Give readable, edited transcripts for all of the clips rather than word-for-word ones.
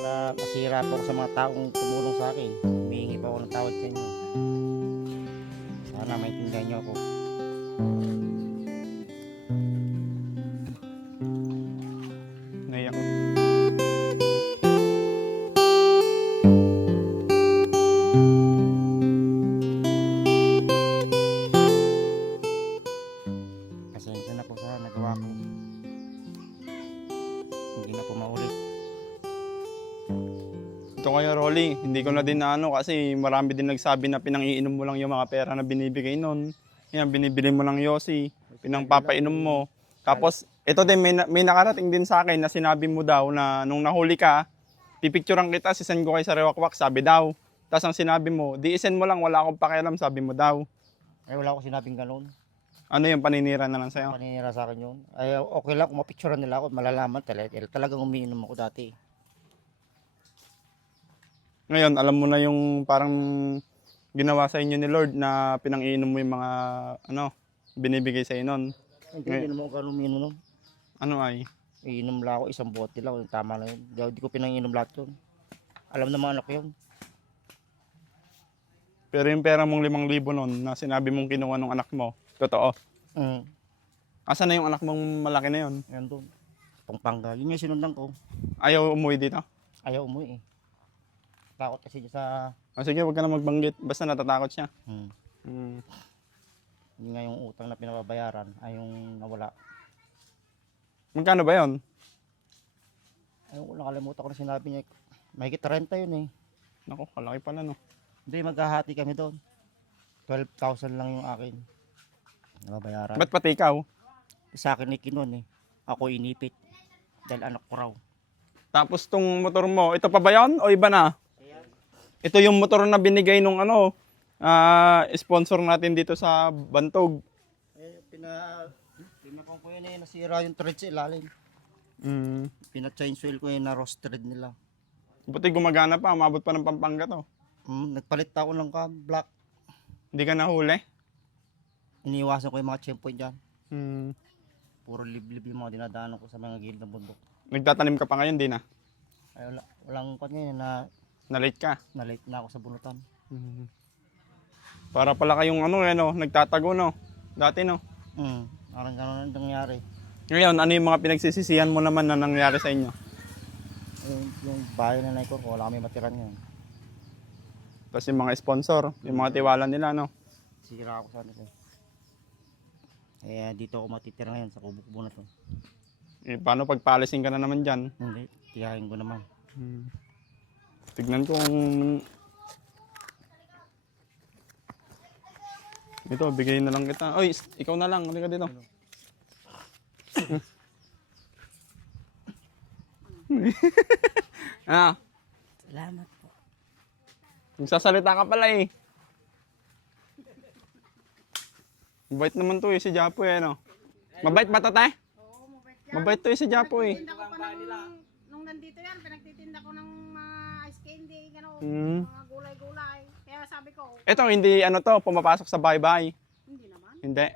Nasira po ako sa mga taong tumulong sa akin. Humihingi po ako ng tawad sa inyo. Sana maintindihan niyo ako. Naiyak. Pasensya na po sa nagawa ko. Hindi na po maulit. Ito kaya Rolly, hindi ko na din naano kasi marami din nagsabi na pinangiinom mo lang yung mga pera na binibigay nun. Yan, binibili mo lang yosi, pinangpapainom mo. Tapos, ito din, may nakarating din sa akin na sinabi mo daw na nung nahuli ka, pipicturean kita, sisend ko kay sa Rewakwak, sabi daw. Tapos ang sinabi mo, di isend mo lang, wala akong pakialam, sabi mo daw. Ay wala ko sinabing ganun. Ano yung paninira na lang sa'yo? Paninira sa akin yun. Ay okay lang kung mapicturean nila ako, malalaman talagang umiinom ako dati. Ngayon, alam mo na yung parang ginawa sa inyo ni Lord na pinangiinom mo yung mga binibigay sa inon. Hindi naman ako ganun umiinom nun. Ano ay? Iinom lang ako, isang bote lang, tama na yun. Di ko pinanginom lahat yun. Alam na mga anak ko yun. Pero yung pera mong 5,000 nun na sinabi mong kinuha ng anak mo, totoo. Asan na yung anak mong malaki na yun? Yan doon. Pampanga. Yun yung sinundan ko. Ayaw umuwi dito? Ayaw umuwi eh. Takot kasi siya sa... Sige, wag ka na magbanggit. Basta natatakot siya. Yun nga yung utang na pinababayaran ay yung nawala. Magkano ba yun? Ayun ko, nakalimutan ko na sinabi niya. Mahigit 30 yun eh. Naku, kalaki pala no. Hindi, maghahati kami doon. 12,000 lang yung akin. Nababayaran. Ba't pati ikaw? Sa akin ni Kinon eh. Ako inipit. Dahil anak ko raw. Tapos tong motor mo, ito pa ba yun o iba na? Ito yung motor na binigay nung sponsor natin dito sa Bantog. Eh, pinakong ko yun eh, nasira yung thread sa ilalim. Pina-change oil ko yun na rust thread nila. Buti gumagana pa, umabot pa ng Pampanga to. Nagpalit ako ng black. Hindi ka nahuli? Iniiwasan ko yung mga checkpoint dyan. Puro liblib yung mga dinadaanan ko sa mga gilid ng bundok. Nagtatanim ka pa ngayon, di na? Ay, walang kwan ngayon na Na-late ka? na-late na ako sa bunutan. Para pala kayong nagtatago no? Dati no? Parang gano'n ang nangyari. Ngayon, ano yung mga pinagsisisihan mo naman na nangyari sa inyo? Yung bahay na naikor ko, wala kami matiran ngayon. Tapos yung mga sponsor, yung mga tiwala nila, no? Sira ako sa ano ko. Eh, dito ako matitira ngayon sa kubo-kubo na to. Paano pag palisin ka na naman dyan? Hindi, tiyahin ko naman. Tignan ko kung... Ito, bigay na lang kita. Oy, ikaw na lang. Halika dito. Salamat po. Magsasalita ka pala eh. Mabait naman to eh, si Japo eh, no? Mabait ba to, te? Oo, mabait yan. Mabait to eh, si Japo eh. Pinagtitinda ko pa nung nandito yan, pinagtitinda ko ng mga ice candy, gano'n, mga gulay-gulay. Kaya sabi ko, Ito, hindi pumapasok sa bahay-bahay. hindi naman. Hindi.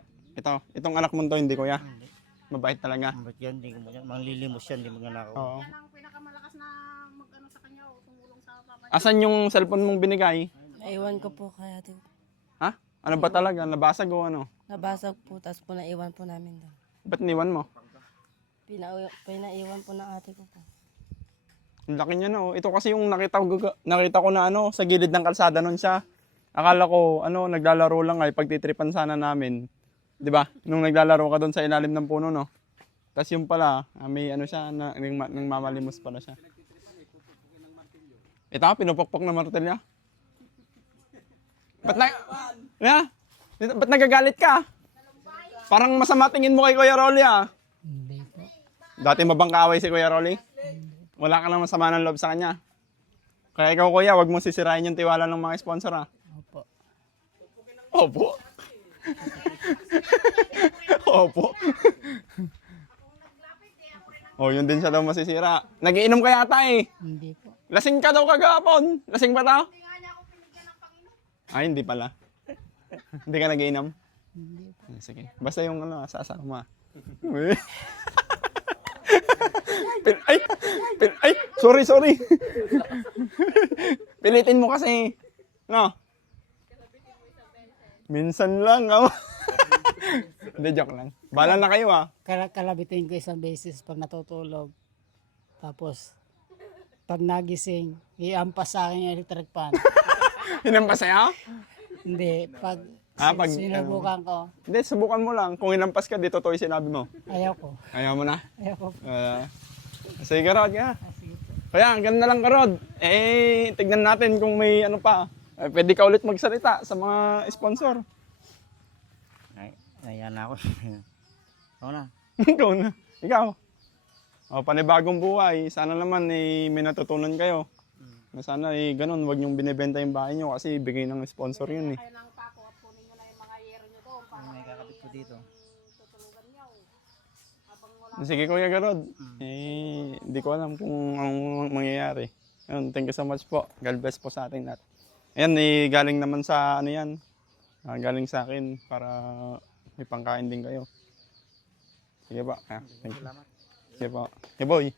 Itong anak mo to, hindi kuya. Hindi. Mabait talaga. Ba't yan, hindi ko mo yan. Manglilimos yan, hindi magnanakaw. Oo. Yan ang pinakamalakas na mag-ano sa kanya o tumulong sa papa. Asan yung cellphone mong binigay? Naiwan ko po kaya ate. Ha? Ano ba talaga? Nabasag o ano? Nabasag po, tapos po naiwan po namin doon. Ba't niwan mo? Pinaiwan po ng ate ko po. Ang laki niya no. Ito kasi yung nakita ko na sa gilid ng kalsada nun siya. Akala ko naglalaro lang ay pagtitripan sana namin. 'Di ba? Nung naglalaro ka doon sa ilalim ng puno no. Tapos yung pala, may siya nang mamalimos pala siya. Ito pinupokpok na martilya. Ba't nagagalit ka? Parang masama tingin mo kay Kuya Rolly ah. Hindi po. Dati mabangkaway si Kuya Rolly? Wala ka lang masama ng loob sa kanya. Kaya ikaw kuya, wag mo sisirain yung tiwala ng mga sponsor ha. Opo. Opo. Opo. Oh, yun din siya daw masisira. Nagiinom ka yata eh. Hindi po. Lasing ka daw kagapon. Lasing ba daw? Hindi nga niya ako pinigyan ng Panginoon. Ay, hindi pala. Hindi ka nagiinom? Hindi po. Sige. Basta yung sasama. Ay, sorry. Pilitin mo kasi. No? Minsan lang, oh. Hindi, joke lang. Bala na kayo, ah. Kalabitin ko isang beses pag natutulog. Tapos, pag nagising, iampas sa akin yung electric fan. Hinampas sa'yo? Hindi, pag, Pag sinubukan ko, Hindi, subukan mo lang. Kung hinampas ka, di totoo yung sinabi mo. ayaw ko. Ayaw mo na? Ayaw ko. Sige, Rod, ka. Sige po. Kaya, ganun na lang ka, Rod. Tignan natin kung may ano pa. Pwede ka ulit magsalita sa mga sponsor. Ay, ayan ako. Ako na. Ikaw na. Ikaw. Panibagong buhay. Sana naman may natutunan kayo. Sana ganun, wag niyong binibenta yung bahay niyo kasi bigay ng sponsor yun eh. Kayo ng pako at kunin nyo na yung mga yero nyo doon para May kakabit ko dito. tutulugan nyo. Habang wala Sige Kuya Garod. Hindi ko alam kung anong mangyayari. Yun, thank you so much po. God bless po sa ating lahat. Ayan, galing naman sa ano yan. Galing sa akin para may pangkain din kayo. Sige po. Thank you. Sige po. Hey boy.